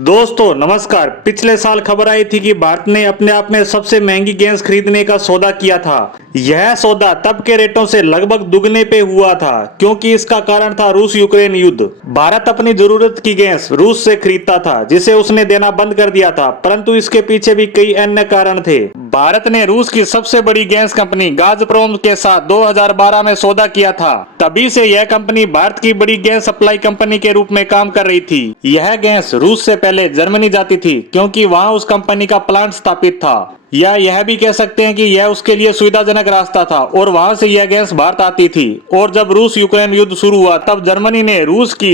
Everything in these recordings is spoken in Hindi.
दोस्तों नमस्कार। पिछले साल खबर आई थी कि भारत ने अपने आप में सबसे महंगी गैस खरीदने का सौदा किया था। यह सौदा तब के रेटों से लगभग दुगने पे हुआ था, क्योंकि इसका कारण था रूस यूक्रेन युद्ध। भारत अपनी जरूरत की गैस रूस से खरीदता था, जिसे उसने देना बंद कर दिया था, परंतु इसके पीछे भी कई अन्य कारण थे। भारत ने रूस की सबसे बड़ी गैस कंपनी गाज़प्रोम के साथ 2012 में सौदा किया था। तभी से यह कंपनी भारत की बड़ी गैस सप्लाई कंपनी के रूप में काम कर रही थी। यह गैस रूस से पहले जर्मनी जाती थी, क्योंकि वहां उस कंपनी का प्लांट स्थापित था, या यह भी कह सकते हैं कि यह उसके लिए सुविधाजनक रास्ता था और वहां से यह गैस भारत आती थी। और जब रूस यूक्रेन युद्ध शुरू हुआ, तब जर्मनी ने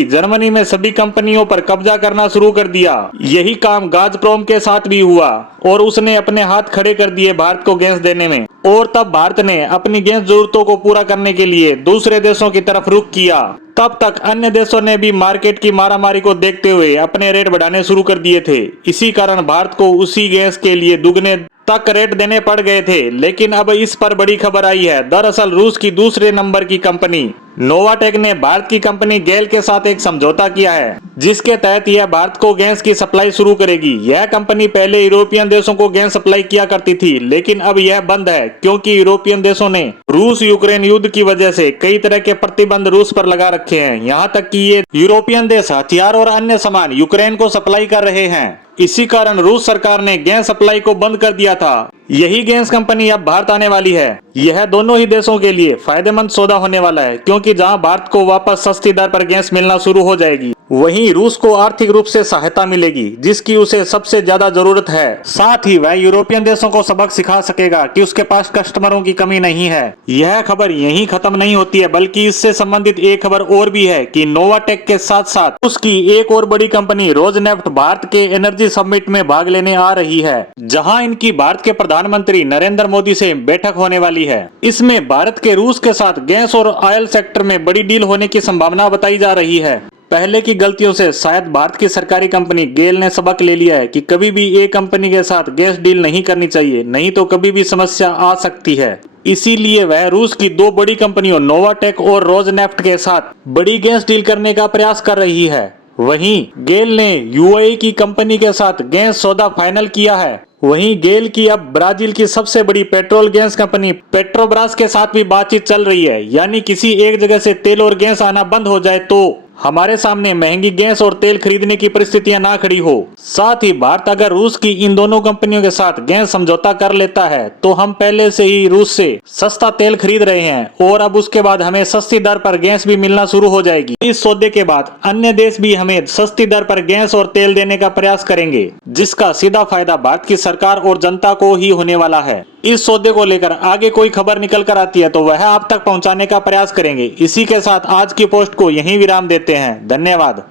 जर्मनी में सभी कंपनियों पर कब्जा करना शुरू कर दिया। यही काम गाज़प्रोम के साथ भी हुआ और उसने अपने हाथ खड़े कर दिए भारत को गैस देने में। और तब भारत ने अपनी गैस जरूरतों को पूरा करने के लिए दूसरे देशों की तरफ रुख किया। तब तक अन्य देशों ने भी मार्केट की मारामारी को देखते हुए अपने रेट बढ़ाने शुरू कर दिए थे। इसी कारण भारत को उसी गैस के लिए दुगने तक रेट देने पड़ गए थे। लेकिन अब इस पर बड़ी खबर आई है। दरअसल रूस की दूसरे नंबर की कंपनी नोवाटेक ने भारत की कंपनी गेल के साथ एक समझौता किया है, जिसके तहत यह भारत को गैस की सप्लाई शुरू करेगी। यह कंपनी पहले यूरोपियन देशों को गैस सप्लाई किया करती थी, लेकिन अब यह बंद है, क्योंकि यूरोपियन देशों ने रूस यूक्रेन युद्ध की वजह से कई तरह के प्रतिबंध रूस पर लगा रखे हैं। यहाँ तक कि ये यूरोपियन देश हथियार और अन्य सामान यूक्रेन को सप्लाई कर रहे हैं। इसी कारण रूस सरकार ने गैस सप्लाई को बंद कर दिया था। यही गैस कंपनी अब भारत आने वाली है। यह दोनों ही देशों के लिए फायदेमंद सौदा होने वाला है, क्योंकि जहां भारत को वापस सस्ती दर पर गैस मिलना शुरू हो जाएगी, वहीं रूस को आर्थिक रूप से सहायता मिलेगी, जिसकी उसे सबसे ज्यादा जरूरत है। साथ ही वह यूरोपियन देशों को सबक सिखा सकेगा कि उसके पास कस्टमरों की कमी नहीं है। यह खबर यहीं खत्म नहीं होती है, बल्कि इससे संबंधित एक खबर और भी है कि नोवाटेक के साथ साथ उसकी एक और बड़ी कंपनी रोजनेफ्ट भारत के एनर्जी समिट में भाग लेने आ रही है, जहां इनकी भारत के प्रधानमंत्री नरेंद्र मोदी से बैठक होने वाली है। इसमें भारत के रूस के साथ गैस और ऑयल सेक्टर में बड़ी डील होने की संभावना बताई जा रही है। पहले की गलतियों से शायद भारत की सरकारी कंपनी गेल ने सबक ले लिया है कि कभी भी एक कंपनी के साथ गैस डील नहीं करनी चाहिए, नहीं तो कभी भी समस्या आ सकती है। इसीलिए वह रूस की दो बड़ी कंपनियों नोवाटेक और रोजनेफ्ट के साथ बड़ी गैस डील करने का प्रयास कर रही है। वहीं गेल ने यूएई की कंपनी के साथ गैस सौदा फाइनल किया है। वहीं गेल की अब ब्राजील की सबसे बड़ी पेट्रोल गैस कंपनी पेट्रोब्रास के साथ भी बातचीत चल रही है। यानी किसी एक जगह से तेल और गैस आना बंद हो जाए तो हमारे सामने महंगी गैस और तेल खरीदने की परिस्थितियां ना खड़ी हो। साथ ही भारत अगर रूस की इन दोनों कंपनियों के साथ गैस समझौता कर लेता है, तो हम पहले से ही रूस से सस्ता तेल खरीद रहे हैं और अब उसके बाद हमें सस्ती दर पर गैस भी मिलना शुरू हो जाएगी। इस सौदे के बाद अन्य देश भी हमें सस्ती दर पर गैस और तेल देने का प्रयास करेंगे, जिसका सीधा फायदा भारत की सरकार और जनता को ही होने वाला है। इस सौदे को लेकर आगे कोई खबर निकल कर आती है तो वह आप तक पहुंचाने का प्रयास करेंगे। इसी के साथ आज की पोस्ट को यहीं विराम देते हैं। धन्यवाद।